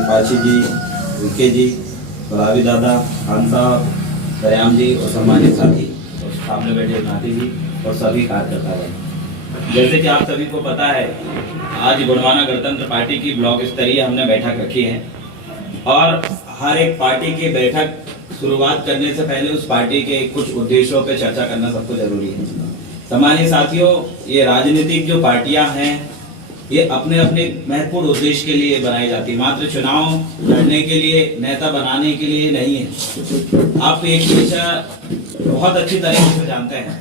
पाशी जी, विके जी, गुलाबी दादा, खान साहब, सरेआम जी और सम्मानित साथी और सामने बैठे नाती जी और सभी कार्यकर्ता। जैसे कि आप सभी को पता है, आज गोंडवाना गणतंत्र पार्टी की ब्लॉक स्तरीय हमने बैठक रखी है और हर एक पार्टी की बैठक शुरुआत करने से पहले उस पार्टी के कुछ उद्देश्यों पर चर्चा करना सबको जरूरी है। सम्मानित साथियों, ये राजनीतिक जो पार्टियां हैं ये अपने अपने महत्वपूर्ण उद्देश्य के लिए बनाई जाती है, मात्र चुनाव लड़ने के लिए, नेता बनाने के लिए नहीं है। आप एक चीज बहुत अच्छी तरीके से जानते हैं,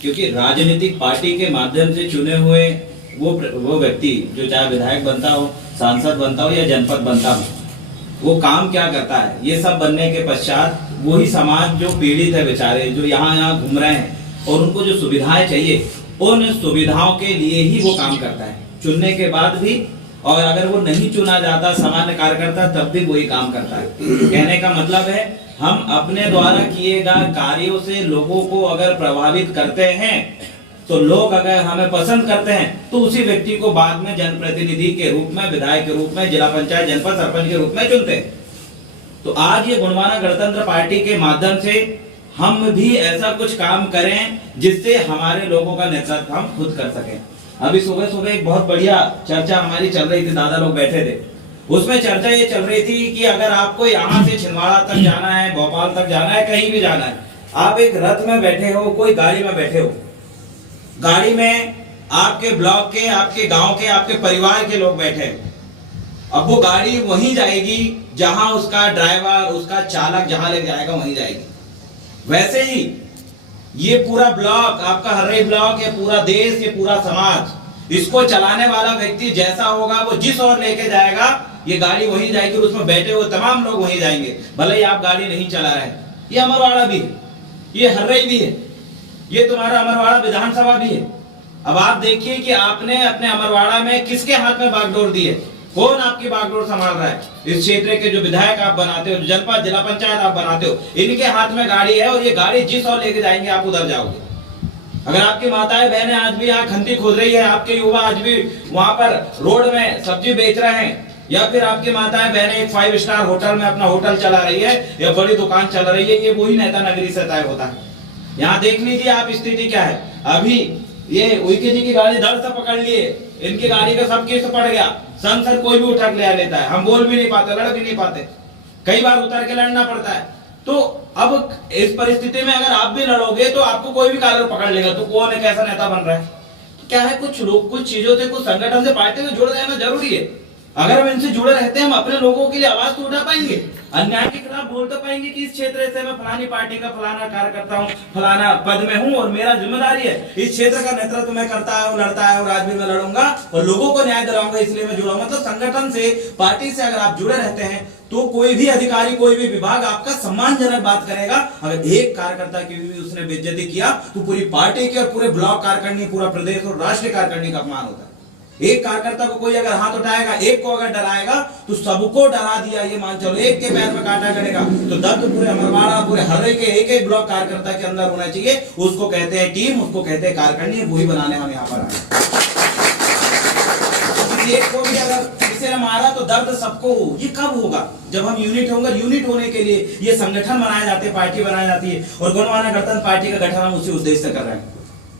क्योंकि राजनीतिक पार्टी के माध्यम से चुने हुए वो व्यक्ति जो चाहे विधायक बनता हो, सांसद बनता हो या जनपद बनता हो, वो काम क्या करता है, ये सब बनने के पश्चात वही समाज जो पीड़ित है बेचारे, जो यहाँ घूम रहे हैं और उनको जो सुविधाएं चाहिए, उन सुविधाओं के लिए ही वो काम करता है, चुनने के बाद भी। और अगर वो नहीं चुना जाता सामान्य कार्यकर्ता, तब भी वही काम करता है। कहने का मतलब है, हम अपने द्वारा किए गए कार्यों से लोगों को अगर प्रभावित करते हैं, तो लोग अगर हमें पसंद करते हैं, तो उसी व्यक्ति को बाद में जनप्रतिनिधि के रूप में, विधायक के रूप में, जिला पंचायत, जनपद सरपंच के रूप में चुनते हैं। तो आज ये गोंडवाना गणतंत्र पार्टी के माध्यम से हम भी ऐसा कुछ काम करें जिससे हमारे लोगों का नेतृत्व हम खुद कर सकें। अभी सुबह सुबह एक बहुत बढ़िया चर्चा हमारी चल रही थी, दादा लोग बैठे थे, उसमें चर्चा ये चल रही थी कि अगर आपको यहाँ से छिंदवाड़ा तक जाना है, भोपाल तक जाना है, कहीं भी जाना है, आप एक रथ में बैठे हो, कोई गाड़ी में बैठे हो, गाड़ी में आपके ब्लॉक के, आपके गांव के, आपके परिवार के लोग बैठे हैं। अब वो गाड़ी वहीं जाएगी जहां उसका ड्राइवर, उसका चालक जहां ले जाएगा वहीं जाएगी। वैसे ही ये पूरा ब्लॉक, आपका हर्रई ब्लॉक, ये पूरा देश, ये पूरा समाज, इसको चलाने वाला व्यक्ति जैसा होगा, वो जिस ओर लेके जाएगा ये गाड़ी वहीं जाएगी, उसमें बैठे हुए तमाम लोग वहीं जाएंगे, भले ही आप गाड़ी नहीं चला रहे। ये अमरवाड़ा भी है, ये हर्रई भी है, ये तुम्हारा अमरवाड़ा विधानसभा भी है। अब आप देखिए कि आपने अपने अमरवाड़ा में किसके हाथ में बागडोर दी है, कौन आपकी बागडोर संभाल रहा है। इस क्षेत्र के जो विधायक आप बनाते हो, जो जनपद जिला पंचायत आप बनाते हो, इनके हाथ में गाड़ी है और ये गाड़ी जिस ओर लेके जाएंगे आप उधर जाओगे। अगर आपकी माताएं बहनें आज भी यहाँ खंती खोद रही है, आपके युवा आज भी वहां पर रोड में सब्जी बेच रहे हैं, या फिर आपकी माताएं बहनें एक 5 स्टार होटल में अपना होटल चला रही है या बड़ी दुकान चला रही है, ये वही नेता नगरी से तय होता है। यहाँ देख लीजिए आप स्थिति क्या है। अभी ये उइके जी की गाड़ी धड़ से पकड़ लिए, इनकी गाड़ी का सब केस पड़ गया, संसद कोई भी उठा ले लेता है, हम बोल भी नहीं पाते, लड़ भी नहीं पाते, कई बार उतर के लड़ना पड़ता है। तो अब इस परिस्थिति में अगर आप भी लड़ोगे तो आपको कोई भी कॉलर पकड़ लेगा, तो कौन है, कैसा नेता बन रहा है। क्या है, कुछ लोग कुछ चीजों से, कुछ संगठन से, पार्टी से जुड़ जाना जरूरी है। अगर हम इनसे जुड़े रहते हैं, हम अपने लोगों के लिए आवाज तो उठा पाएंगे, अन्याय के खिलाफ बोल तो पाएंगे कि इस क्षेत्र से मैं फलानी पार्टी का फलाना कार्यकर्ता हूँ, फलाना पद में हूँ और मेरा जिम्मेदारी है, इस क्षेत्र का नेतृत्व मैं करता है, लड़ता है और आज भी मैं लड़ूंगा और लोगों को न्याय दिलाऊंगा, इसलिए मैं जुड़ा हूं। मतलब संगठन से, पार्टी से अगर आप जुड़े रहते हैं तो कोई भी अधिकारी, कोई भी विभाग आपका सम्मानजनक बात करेगा। अगर एक कार्यकर्ता की भी उसने बेइज्जती किया तो पूरी पार्टी की और पूरे ब्लॉक कार्यकारिणी, पूरा प्रदेश और राष्ट्रीय कार्यकारिणी का अपमान होता है। एक कार्यकर्ता को कोई अगर हाथ उठाएगा, एक को अगर डराएगा तो सबको डरा दिया, ये मान चलो, एक के पैर में काटा करेगा तो दर्द पूरे अमरवाड़ा, पूरे हर्रे के एक एक ब्लॉक कार्यकर्ता के अंदर होना चाहिए। उसको कहते हैं टीम, उसको कहते हैं कार्यकारिणी, वही बनाने हम यहाँ पर आए। एक को भी अगर किसी ने मारा तो दर्द सबको हो। ये कब होगा, जब हम यूनिट होंगे। यूनिट होने के लिए ये संगठन बनाए जाते हैं, पार्टी बनाई जाती है, और गोंडवाना गणतंत्र पार्टी का गठन हम उसी उद्देश्य से कर रहे हैं।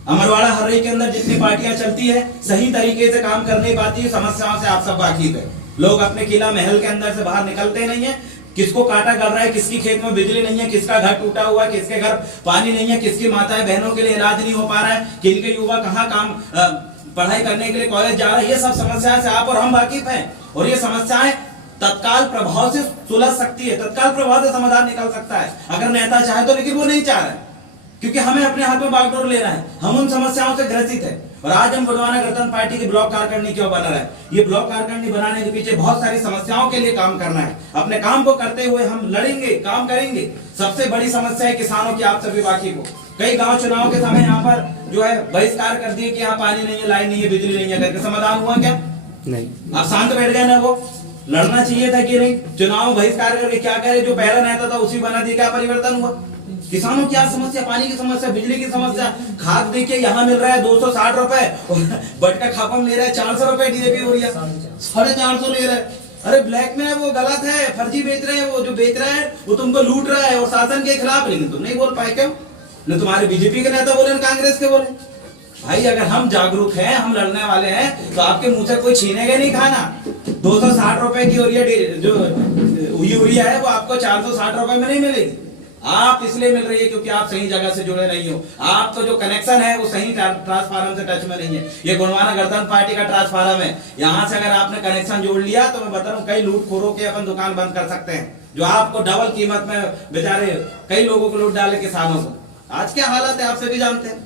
अमरवाड़ा हर्रई के अंदर जितनी पार्टियां चलती है, सही तरीके से काम कर नहीं पाती है, समस्याओं से आप सब वाकिफ है। लोग अपने किला महल के अंदर से बाहर निकलते नहीं है, किसको काटा गल रहा है, किसकी खेत में बिजली नहीं है, किसका घर टूटा हुआ है, किसके घर पानी नहीं है, किसकी माताएं बहनों के लिए इलाज नहीं हो पा रहा है, किनके युवा कहाँ काम पढ़ाई करने के लिए कॉलेज जा रहा है, ये सब समस्याएं से आप और हम वाकिफ हैं। और ये समस्याएं तत्काल प्रभाव से सुलझ सकती है, तत्काल प्रभाव से समाधान निकल सकता है अगर नेता चाहे तो, लेकिन वो नहीं चाह रहे, क्योंकि हमें अपने हाथ में बागडोर लेना है। हम उन समस्याओं से ग्रसित है। और आज हम गोंडवाना गणतंत्र पार्टी की ब्लॉक कार्यकारिणी क्यों बना रहा है, ये ब्लॉक कार्यकारिणी बनाने के पीछे बहुत सारी समस्याओं के लिए काम करना है। अपने काम को करते हुए हम लड़ेंगे, काम करेंगे। सबसे बड़ी समस्या है किसानों की, आप सभी वाकिफ हो। कई गांव चुनाव के समय यहाँ पर जो है बहिष्कार कर दिए कि यहाँ पानी नहीं है, लाइन नहीं है, बिजली नहीं है, करके समाधान हुआ क्या? नहीं। आप शांत बैठ गए ना। वो लड़ना चाहिए था कि नहीं? चुनाव बहिष्कार करके क्या करे, जो पहला नेता था उसी बना दिया, क्या परिवर्तन हुआ? किसानों की क्या समस्या, पानी की समस्या, बिजली की समस्या। खाद देखिए यहाँ मिल रहा है 260 रुपए, बटका खापम ले रहा है 400 रुपए, डीएपी यूरिया 450 ले रहा है। अरे ब्लैक में है वो गलत है, फर्जी बेच रहे हैं, वो जो बेच रहा है वो तुमको लूट रहा है और शासन के खिलाफ, लेकिन तुम नहीं बोल पाए क्यों? न तुम्हारे बीजेपी के नेता बोले न कांग्रेस के बोले। भाई अगर हम जागरूक हैं, हम लड़ने वाले हैं, तो आपके मुंह से कोई छीनेगा नहीं खाना। 260 रुपए की यूरिया है वो आपको 460 रुपए में नहीं मिलेगी। आप इसलिए मिल रही है क्योंकि आप सही जगह से जुड़े नहीं हो, आपका जो कनेक्शन है वो सही ट्रांसफार्मर से टच में नहीं है। ये गोंडवाना गणतंत्र पार्टी का ट्रांसफार्मर है, यहाँ से अगर आपने कनेक्शन जोड़ लिया तो मैं बता रहा हूँ कई लूटखोरों के अपन दुकान बंद कर सकते हैं, जो आपको डबल कीमत में बेचारे कई लोगों को लूट डाले, किसानों को। आज क्या हालत है आप सभी जानते हैं।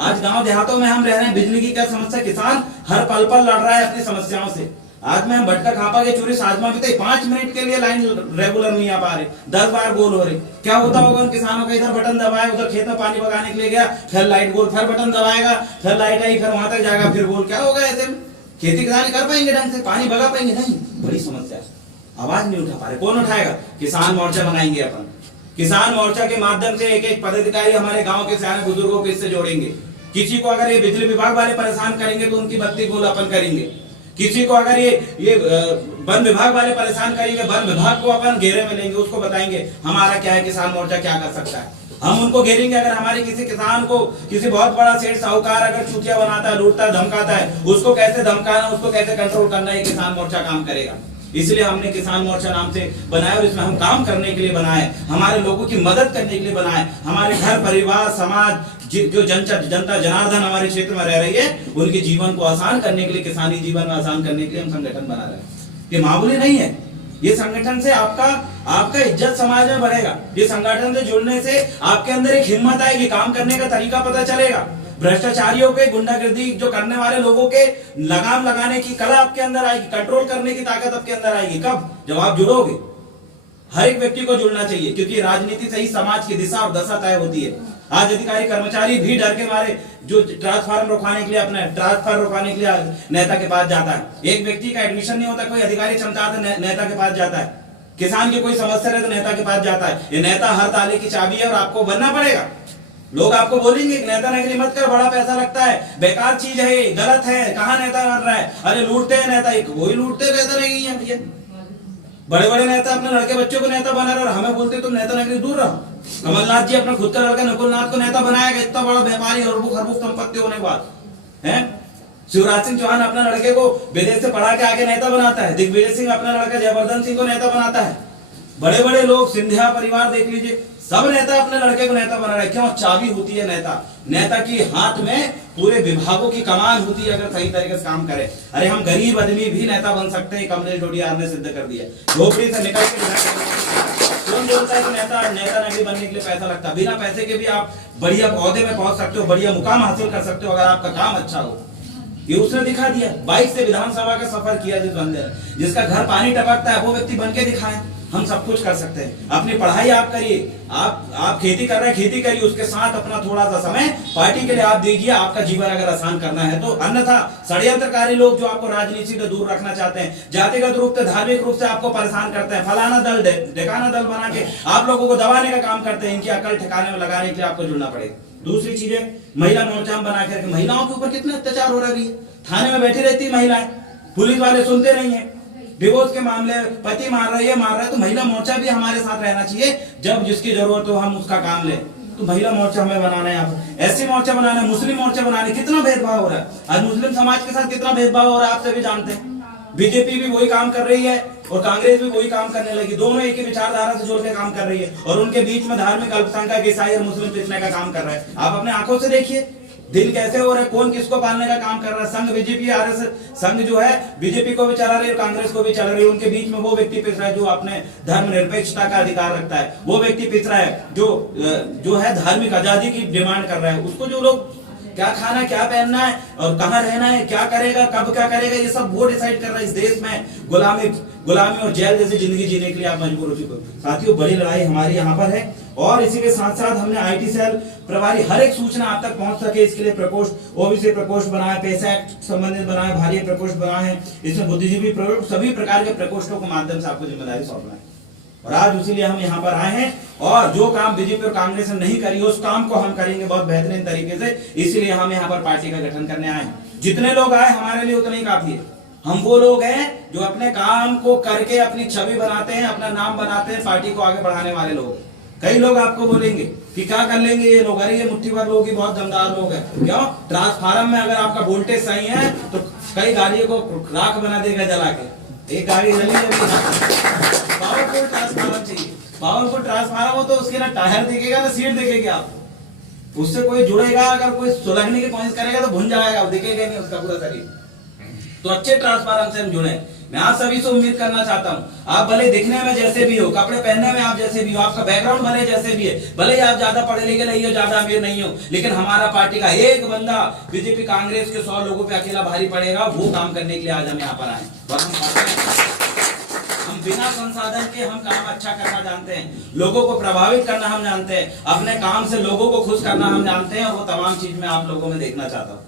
आज गांव देहातों में हम रह रहे हैं, बिजली की क्या समस्या, किसान हर पल पल लड़ रहा है अपनी समस्याओं से। आज में हम भटका खापा के चूरी साजमा भी 5 मिनट के लिए लाइन रेगुलर नहीं आ पा रही, 10 बार गोल हो रही। क्या होता होगा उन किसानों का, इधर बटन दबाया, उधर खेत में पानी बगाने के लिए गया, फिर लाइट गोल, फिर बटन दबाएगा, फिर लाइट आई, फिर वहां तक जाएगा, फिर गोल। क्या होगा ऐसे में? खेती किसानी कर पाएंगे ढंग से, पानी बगा पाएंगे? नहीं, बड़ी समस्या है। आवाज नहीं उठा पा रहे, कौन उठाएगा? किसान मोर्चा बनाएंगे अपन। किसान मोर्चा के माध्यम से एक एक पदाधिकारी हमारे गांव के सियाने बुजुर्गों को इससे जोड़ेंगे। किसी को अगर ये बिजली विभाग वाले परेशान करेंगे तो उनकी बत्ती गोल अपन करेंगे। किसी को अगर ये वन विभाग वाले परेशान करेंगे, वन विभाग को अपन घेरे में लेंगे, उसको बताएंगे हमारा क्या है, किसान मोर्चा क्या कर सकता है। हम उनको घेरेंगे। अगर हमारे किसी किसान को किसी बहुत बड़ा सेठ साहूकार अगर चूतिया बनाता है, लूटता है, धमकाता है, उसको कैसे धमकाना, उसको कैसे कंट्रोल करना, ये किसान मोर्चा काम करेगा। इसलिए हमने किसान मोर्चा नाम से बनाया और इसमें हम काम करने के लिए बनाए, हमारे लोगों की मदद करने के लिए बनाए। हमारे घर परिवार समाज जो जनता जनार्दन हमारे क्षेत्र में रह रही है, उनके जीवन को आसान करने के लिए, किसानी जीवन में आसान करने के लिए हम संगठन बना रहे हैं। ये मामूली नहीं है। ये संगठन से आपका इज्जत समाज में बढ़ेगा। ये संगठन से जुड़ने से आपके अंदर एक हिम्मत आएगी, काम करने का तरीका पता चलेगा। भ्रष्टाचारियों के, गुंडागर्दी जो करने वाले लोगों के लगाम लगाने की कला आपके अंदर आएगी, कंट्रोल करने की ताकत आपके अंदर आएगी। कब? जब आप जुड़ोगे। हर एक व्यक्ति को जुड़ना चाहिए, क्योंकि राजनीति से ही समाज की दिशा और दशा तय होती है। आज अधिकारी कर्मचारी भी डर के मारे जो ट्रांसफार्मर रोकवाने के लिए अपने ट्रांसफर रोकवाने के लिए नेता के पास जाता है। एक व्यक्ति का एडमिशन नहीं होता, कोई अधिकारी चमचाता है, नेता के पास जाता है। किसान की कोई समस्या है तो नेता के पास जाता है। ये नेता हर ताले की चाबी है और आपको बनना पड़ेगा। लोग आपको बोलेंगे नेता नगरी मत कर, बड़ा पैसा लगता है, बेकार चीज है, गलत है, कहाँ नेता बन रहा है, अरे लूटते हैं नेता। वही लूटते नेता नहीं है भैया। बड़े बड़े नेता अपने लड़के बच्चों को नेता बना रहे और हमें बोलते तुम नेता नगरी दूर रहो। कमलनाथ जी अपना खुद का लड़का नकुलनाथ को नेता बनाया गया, इतना बड़ा व्यापारी, अरबों खरबों संपत्ति होने के बाद है। शिवराज सिंह चौहान अपना लड़के को विदेश से पढ़ा के आगे नेता बनाता है। दिग्विजय सिंह अपना लड़का जयवर्धन सिंह को नेता बनाता है। बड़े बड़े लोग, सिंधिया परिवार देख लीजिए, सब नेता अपने लड़के को नेता बना रहे हैं। क्यों? चाबी होती है नेता की हाथ में पूरे विभागों की कमान होती है, अगर सही तरीके से काम करे। अरे हम गरीब आदमी भी नेता बन सकते हैं, कमलेश डोडियार ने सिद्ध कर दिया। झोपड़ी से निकल के कौन बोलता है कि नेता नगरी बनने के लिए पैसा लगता है? बिना पैसे के भी आप बढ़िया ओहदे में पहुंच सकते हो, बढ़िया मुकाम हासिल कर सकते हो, अगर आपका काम अच्छा हो। ये उसने दिखा दिया। बाइक से विधानसभा का सफर किया जिस बंदे ने, जिसका घर पानी टपकता है, वो व्यक्ति बन के दिखाए। हम सब कुछ कर सकते हैं। अपनी पढ़ाई आप करिए, आप खेती कर रहे हैं, खेती करिए, उसके साथ अपना थोड़ा सा समय पार्टी के लिए आप दीजिए, आपका जीवन अगर आसान करना है तो। अन्यथा षड्यंत्रकारी लोग जो आपको राजनीति से दूर रखना चाहते हैं, जातिगत रूप से, धार्मिक रूप से आपको परेशान करते हैं, फलाना दल ढेकाना दल बना के आप लोगों को दबाने का काम करते हैं, इनकी अकल ठिकाने में लगाने के लिए आपको जुड़ना पड़ेगा। दूसरी चीज है, महिला मोर्चा बना करके महिलाओं के ऊपर कितना अत्याचार हो रहा है। थाने में बैठी रहती महिलाएं, पुलिस वाले सुनते नहीं है। डिवोर्स के मामले, पति मार रहा है, तो महिला मोर्चा भी हमारे साथ रहना चाहिए। जब जिसकी जरूरत हो हम उसका काम लें। तो महिला मोर्चा हमें बनाना है, यहाँ पर एससी मोर्चा बनाना है, मुस्लिम मोर्चा बनाना है। कितना भेदभाव हो रहा है आज मुस्लिम समाज के साथ, कितना भेदभाव हो रहा है आप सभी जानते हैं। बीजेपी भी वही काम कर रही है और कांग्रेस भी वही काम करने लगी। दोनों एक ही विचारधारा से जोड़कर काम कर रही है और उनके बीच में धार्मिक अल्पसंख्यक ईसाई और मुस्लिम पिसने का काम कर रहा है। आप अपने आंखों से देखिए दिन कैसे हो रहा है, कौन किसको पालने का काम कर रहा है। संघ बीजेपी आरएसएस संघ जो है बीजेपी को भी चला रही है, कांग्रेस को भी चला रही है। उनके बीच में वो व्यक्ति पिस रहा है जो अपने धर्मनिरपेक्षता का अधिकार रखता है, वो व्यक्ति पिस रहा है जो है धार्मिक आजादी की डिमांड कर रहा है। उसको जो लोग क्या खाना, क्या पहनना है और कहाँ रहना है, क्या करेगा, कब क्या करेगा, ये सब वो डिसाइड कर रहा है। इस देश में गुलामी और जेल जैसी जिंदगी जीने के लिए आप मजबूर हो चुके हो। साथियों, बड़ी लड़ाई हमारी यहाँ पर है और इसी के साथ साथ हमने आईटी सेल प्रभारी हर एक सूचना आप तक पहुंच सके इसके लिए प्रकोष्ठ, ओबीसी प्रकोष्ठ बनाए, पैसा एक्ट संबंधित बनाए, भारी प्रकोष्ठ बनाए हैं। इसमें बुद्धिजीवी प्रकोष्ठ, सभी प्रकार के प्रकोष्ठों के माध्यम से आपको जिम्मेदारी सौंपना है और आज इसीलिए हम यहाँ पर आए हैं। और जो काम बीजेपी और कांग्रेस ने नहीं करी उस काम को हम करेंगे बहुत बेहतरीन तरीके से। इसीलिए हम यहाँ पर पार्टी का गठन करने आए हैं। जितने लोग आए हमारे लिए उतने ही काफी है। हम वो लोग हैं जो अपने काम को करके अपनी छवि बनाते हैं, अपना नाम बनाते हैं, पार्टी को आगे बढ़ाने वाले लोग। कई लोग आपको बोलेंगे कि क्या कर लेंगे ये लोग, अरे ये मुट्ठी भर लोग ही बहुत दमदार लोग हैं। क्यों? ट्रांसफार्मर में अगर आपका वोल्टेज सही है तो कई गाड़ियों को राख बना देगा जला के। एक गाड़ी जली है, पावरफुल ट्रांसफार्मर चाहिए। पावरफुल ट्रांसफार्मर हो तो उसके ना टायर दिखेगा ना सीट दिखेगी आपको, उससे कोई जुड़ेगा, अगर कोई सुलगने की कोशिश करेगा तो भुन जाएगा, दिखेगा नहीं उसका पूरा शरीर। तो अच्छे ट्रांसफार्मर से हम जुड़े। मैं आप सभी से उम्मीद करना चाहता हूं, आप भले दिखने में जैसे भी हो, कपड़े पहनने में आप जैसे भी हो, आपका बैकग्राउंड भले जैसे भी है, भले ही आप ज्यादा पढ़े लिखे नहीं हो, ज्यादा अमीर नहीं हो, लेकिन हमारा पार्टी का एक बंदा बीजेपी कांग्रेस के 100 लोगों पे अकेला भारी पड़ेगा, वो काम करने के लिए आज हम यहाँ पर आए। हम बिना संसाधन के हम काम अच्छा करना जानते हैं, लोगों को प्रभावित करना हम जानते हैं, अपने काम से लोगों को खुश करना हम जानते हैं, और वो तमाम चीज मैं आप लोगों में देखना चाहता हूँ।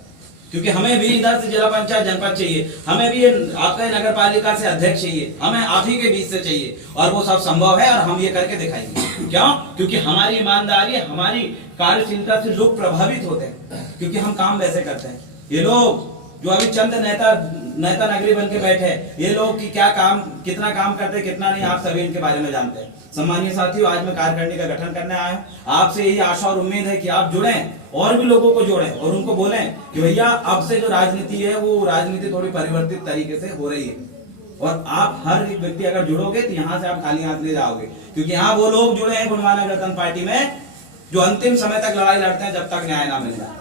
क्योंकि हमें भी इधर से जिला पंचायत जनपद चाहिए, हमें भी आपके नगर पालिका से अध्यक्ष चाहिए, हमें आप ही के बीच से चाहिए, और वो सब संभव है और हम ये करके दिखाएंगे। क्यों? क्योंकि हमारी ईमानदारी, हमारी कार्यशीलता से लोग प्रभावित होते हैं, क्योंकि हम काम वैसे करते हैं। ये लोग जो अभी चंद नेता नगरी बन के बैठे हैं, ये लोग की क्या काम, कितना काम करते कितना नहीं, आप सभी इनके बारे में जानते हैं। सम्मानीय साथियों, आज मैं कार्यकारिणी का गठन करने आया हूँ। आपसे यही आशा और उम्मीद है कि आप जुड़ें और भी लोगों को जोड़ें और उनको बोलें कि भैया अब से जो राजनीति है वो राजनीति थोड़ी परिवर्तित तरीके से हो रही है, और आप हर एक व्यक्ति अगर जुड़ोगे तो यहाँ से आप खाली हाथ ले जाओगे। क्योंकि यहाँ वो लोग जुड़े हैं गुणवाना गणतंत्र पार्टी में जो अंतिम समय तक लड़ाई लड़ते हैं जब तक न्याय ना मिल जाए।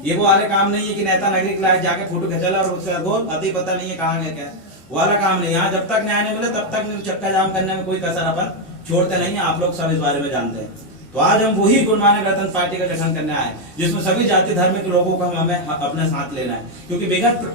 ये वो वाले काम नहीं है कि नेता नगरी के लायक जाके फोटो खिंचा और उससे बोल अति पता नहीं है कहाँ है क्या, वाला काम नहीं। यहाँ जब तक न्याय नहीं मिले तब तक चक्का जाम करने में कोई कसर अपन छोड़ते नहीं है, आप लोग सब इस बारे में जानते हैं। तो आज हम वही गुणवाना गणतंत्र पार्टी का गठन करने आए, जिसमें सभी जाति धर्म के लोगों को हमें अपने साथ लेना है। क्योंकि विगत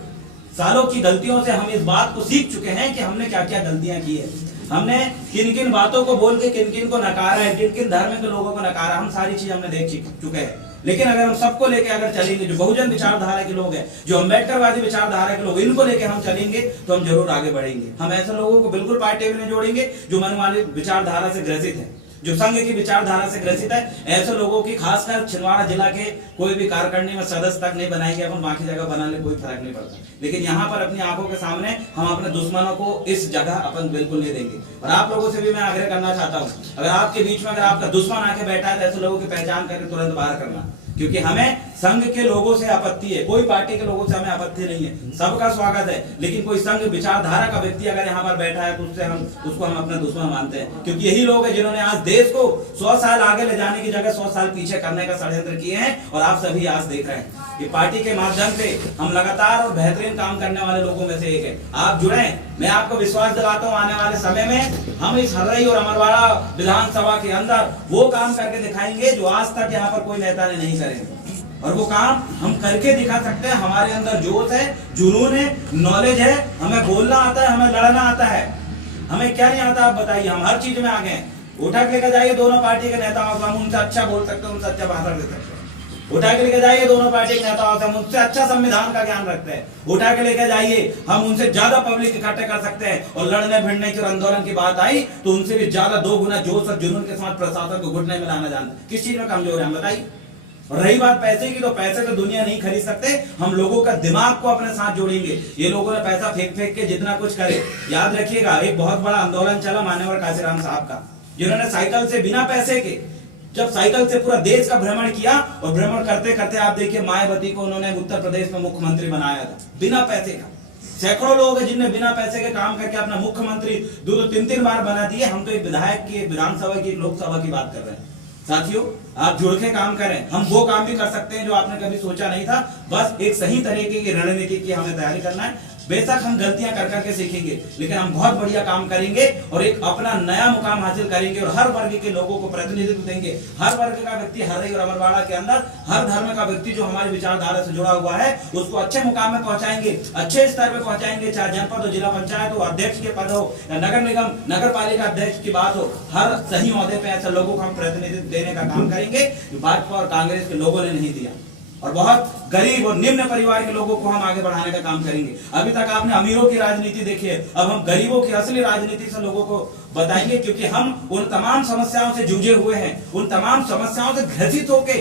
सालों की गलतियों से हम इस बात को सीख चुके हैं कि हमने क्या क्या गलतियां की है, हमने किन किन बातों को बोल के किन किन को नकारा है, किन किन धर्म के लोगों को नकारा, हम सारी चीज हमने देख चुके हैं। लेकिन अगर हम सबको लेके अगर चलेंगे, जो बहुजन विचारधारा के लोग हैं, जो अम्बेडकरवादी विचारधारा के लोग, इनको लेके हम चलेंगे तो हम जरूर आगे बढ़ेंगे। हम ऐसे लोगों को बिल्कुल पार्टी में नहीं जोड़ेंगे जो मनमानी विचारधारा से ग्रसित है, जो संघ की विचारधारा से ग्रसित है। ऐसे लोगों की खासकर छिंदवाड़ा जिला के कोई भी कार्यकारिणी में सदस्य तक नहीं बनाएंगे अपन, बाकी जगह बनाने कोई फर्क नहीं पड़ता। लेकिन यहाँ पर अपनी आंखों के सामने हम अपने दुश्मनों को इस जगह अपन बिल्कुल नहीं देंगे। और आप लोगों से भी मैं आग्रह करना चाहता हूँ, अगर आपके बीच में अगर आपका दुश्मन आके बैठा है तो ऐसे लोगों की पहचान करके तुरंत बाहर करना। क्योंकि हमें संघ के लोगों से आपत्ति है, कोई पार्टी के लोगों से हमें आपत्ति नहीं है, सबका स्वागत है। लेकिन कोई संघ विचारधारा का व्यक्ति अगर यहाँ पर बैठा है तो उसको हम अपना दुश्मन मानते हैं। क्योंकि यही लोग हैं जिन्होंने आज देश को 100 साल आगे ले जाने की जगह 100 साल पीछे करने का षड्यंत्र किए हैं, और आप सभी आज देख रहे हैं। ये पार्टी के माध्यम से हम लगातार और बेहतरीन काम करने वाले लोगों में से एक है। आप जुड़े, मैं आपको विश्वास दिलाता हूँ, आने वाले समय में हम इस हर्रई और अमरवाड़ा विधानसभा के अंदर वो काम करके दिखाएंगे जो आज तक यहाँ पर कोई नेता ने नहीं करे, और वो काम हम करके दिखा सकते हैं। हमारे अंदर जोश है, जुनून है, नॉलेज है, हमें बोलना आता है, हमें लड़ना आता है। हमें क्या नहीं आता आप बताइए, हम हर चीज में आगे हैं। उठा के लेकर जाइए दोनों पार्टी के नेताओं को, हम उनसे अच्छा बोल सकते हैं, उनसे अच्छा भाषण दे सकते हैं। उठा के लेकर जाइए दोनों पार्टी के नेताओं से, हम उनसे अच्छा संविधान का ज्ञान रखते हैं। उठा के लेकर जाइए, हम उनसे ज्यादा पब्लिक इकट्ठे कर सकते हैं। और लड़ने भिड़ने की और आंदोलन की बात आई तो उनसे भी ज्यादा 2 गुना जोश और जुनून के साथ प्रशासन को घुटने में लाना जानते हैं। किस चीज में कमजोर है हम बताइए। और रही बात पैसे की, तो पैसे तो दुनिया नहीं खरीद सकते, हम लोगों का दिमाग को अपने साथ जोड़ेंगे। ये लोगों ने पैसा फेंक फेंक के जितना कुछ करे, याद रखिएगा एक बहुत बड़ा आंदोलन चला मान्यवर काशीराम साहब का, जिन्होंने साइकिल से बिना पैसे के, जब साइकिल से पूरा देश का भ्रमण किया, और भ्रमण करते करते आप देखिए मायावती को उन्होंने उत्तर प्रदेश में मुख्यमंत्री बनाया था बिना पैसे का। सैकड़ों लोग हैं जिनने बिना पैसे के काम करके अपना मुख्यमंत्री 2-3 बार बना दिए। हम तो एक विधायक की, विधानसभा की, लोकसभा की बात कर रहे हैं। साथियों, आप जुड़ के काम करें, हम वो काम भी कर सकते हैं जो आपने कभी सोचा नहीं था। बस एक सही तरीके की रणनीति की हमें तैयारी करना है। बेशक हम गलतियां कर करके सीखेंगे, लेकिन हम बहुत बढ़िया काम करेंगे और एक अपना नया मुकाम हासिल करेंगे, और हर वर्ग के लोगों को प्रतिनिधित्व देंगे। हर वर्ग का व्यक्ति हर्रई और अमरवाड़ा के अंदर, हर धर्म का व्यक्ति जो हमारी विचारधारा से जुड़ा हुआ है, उसको अच्छे मुकाम में पहुंचाएंगे, अच्छे स्तर पे पहुंचाएंगे। चाहे जनपद हो, जिला पंचायत हो, अध्यक्ष के पद हो, या नगर निगम, नगर पालिका अध्यक्ष की बात हो, हर सही ओहदे पे ऐसे लोगों को हम प्रतिनिधित्व देने का काम करेंगे जो भाजपा और कांग्रेस के लोगों ने नहीं दिया। और बहुत गरीब और निम्न परिवार के लोगों को हम आगे बढ़ाने का काम करेंगे। अभी तक आपने अमीरों की राजनीति देखी है, अब हम गरीबों की असली राजनीति से लोगों को बताएंगे। क्योंकि हम उन तमाम समस्याओं से जूझे हुए हैं, उन तमाम समस्याओं से ग्रसित होके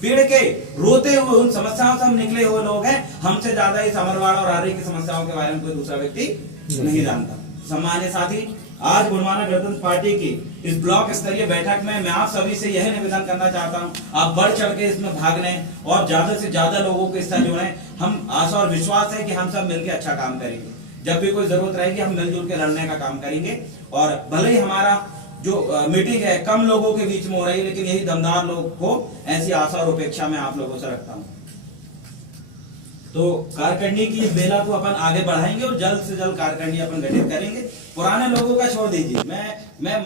पीड़ के रोते हुए उन समस्याओं से हम निकले हुए लोग हैं। हमसे ज्यादा इस अमरवाड़ और आर्य की समस्याओं के बारे में कोई दूसरा व्यक्ति नहीं जानता। सम्मानित साथी, आज गुणमाना गणतंत्र पार्टी की इस ब्लॉक स्तरीय बैठक में मैं आप सभी से यह निवेदन करना चाहता हूं, आप बढ़ चढ़ के इसमें भाग लें और ज्यादा से ज्यादा लोगों को इससे जोड़ें। हम आशा और विश्वास है कि हम सब मिलकर अच्छा काम करेंगे। जब भी कोई जरूरत रहेगी हम मिलजुल के लड़ने का काम करेंगे। और भले ही हमारा जो मीटिंग है कम लोगों के बीच में हो रही है, लेकिन यही दमदार लोग को ऐसी आशा और अपेक्षा मैं आप लोगों से रखता हूं। तो कार्यकारिणी की बेला को अपन आगे बढ़ाएंगे और जल्द से जल्द कार्यकारिणी अपन गठित करेंगे। पुराने लोगों का छोड़ दीजिए, मैं